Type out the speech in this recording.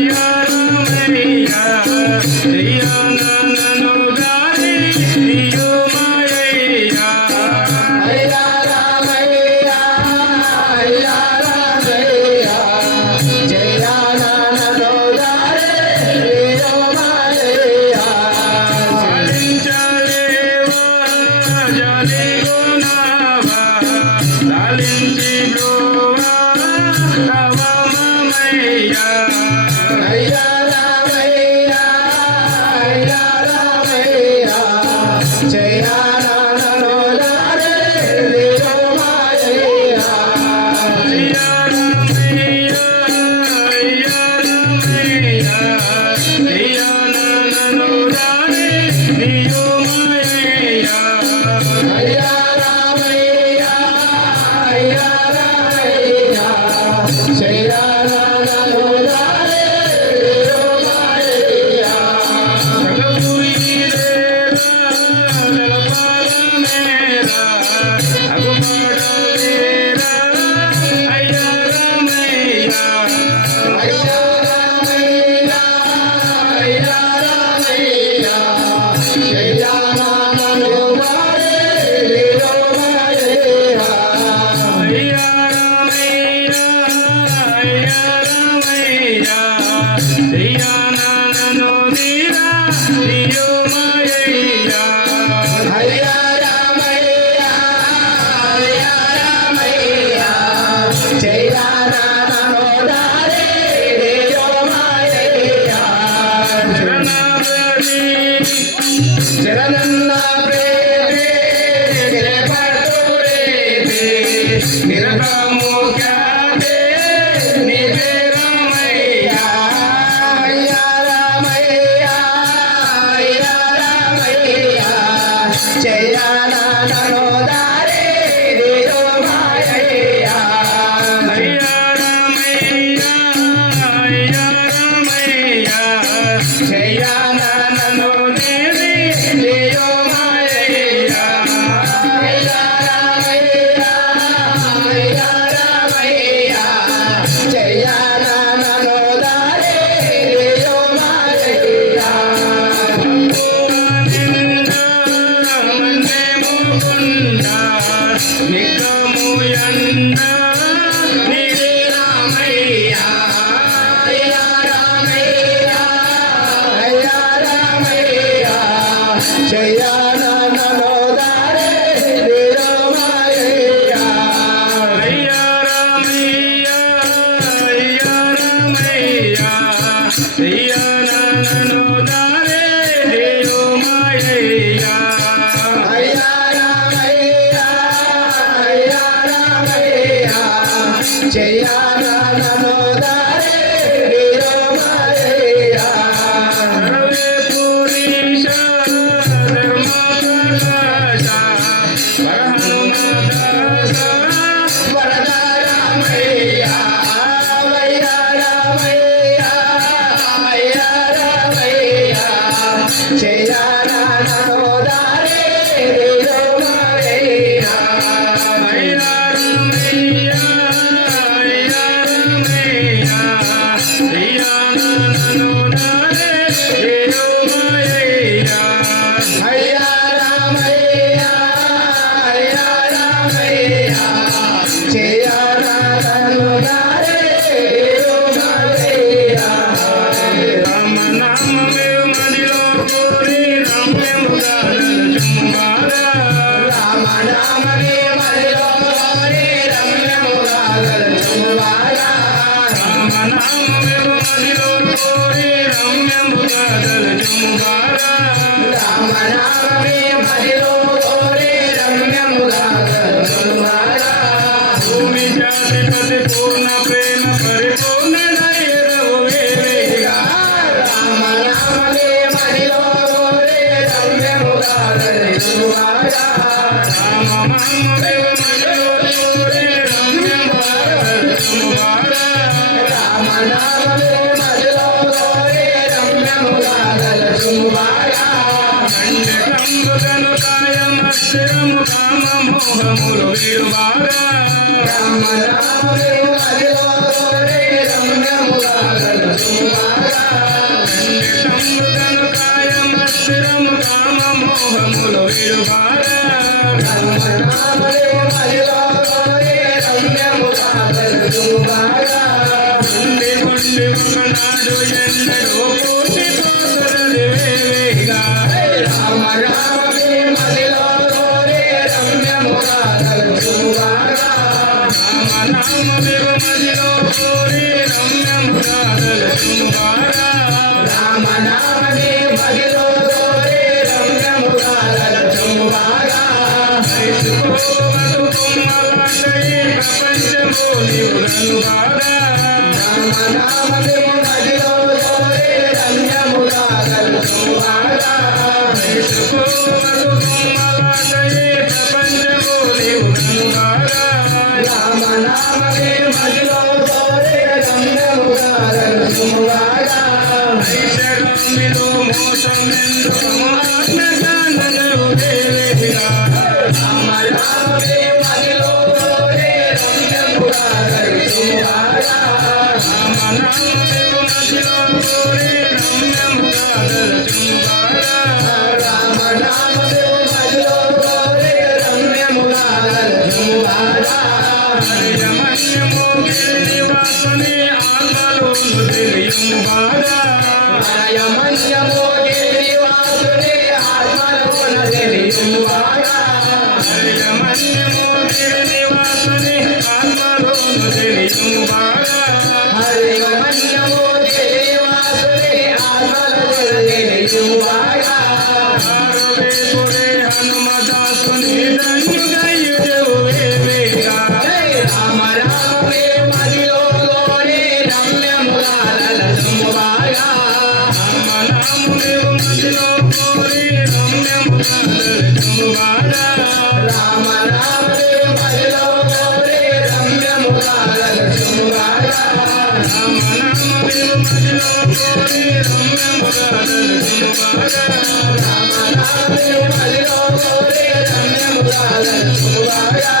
Rama Rama సంబుధను కాయమస్తిరము కామ మోహములు విడుబారా ఉండి ఉండి ఒకనాడు ఎన్నడో పూర్తి పోతున్నది వేవేగా రామ రామమే మదిలో కోరే రమ్యముగా తలుచుగారా రామ రామమే మదిలో కోరే రమ్యముగా తలుచుగారా రామ రామమే మదిలో కోరే రమ్యముగా తలుచుగారా ప్రపంచము నీవుగారా రామ రామమే మదిలో కోరే రమ్యముగా తలుచుగారా ప్రపంచము నీవుగారా రామ నామమే మదిలో కోరే రమ్యముగా తలుచుగారా ఐషగమ్మిలో మోసం ఎందుకము ఆత్మజ్ఞానము దేవేగా రామ రామమే మదిలో కోరే రమ్యముగా తలుచుగారా రామ నామమే మదిలో కోరే రమ్యముగా తలుచుగారా రామ నామమే మదిలో కోరే రమ్యముగా తలుచుగారా హరియమన్యము గిరినివాసుని ఆత్మలోను తెలియుగారా హరియమన్యము గిరినివాసుని ఆత్మలోను తెలియుగారా హరియమన్యము గిరినివాసుని ఆత్మలోను తెలియుగారా హరియమన్యము గిరినివాసుని ఆత్మలోను తెలియుగారా ఆరవేపురే హనుమదాసుని ధన్యుగయ్యుడు వేవేగా రామ రామమే మదిలో కోరే రమ్యముగా తలుచుగారా రామ నామమే మదిలో కోరే రమ్యముగా తలుచుగారా రామ రామమే మదిలో కోరే రమ్యముగా తలుచుగారా రామ నామమే మదిలో కోరే రమ్యముగా తలుచుగారా రామ నామమే మదిలో కోరే రమ్యముగా తలుచుగారా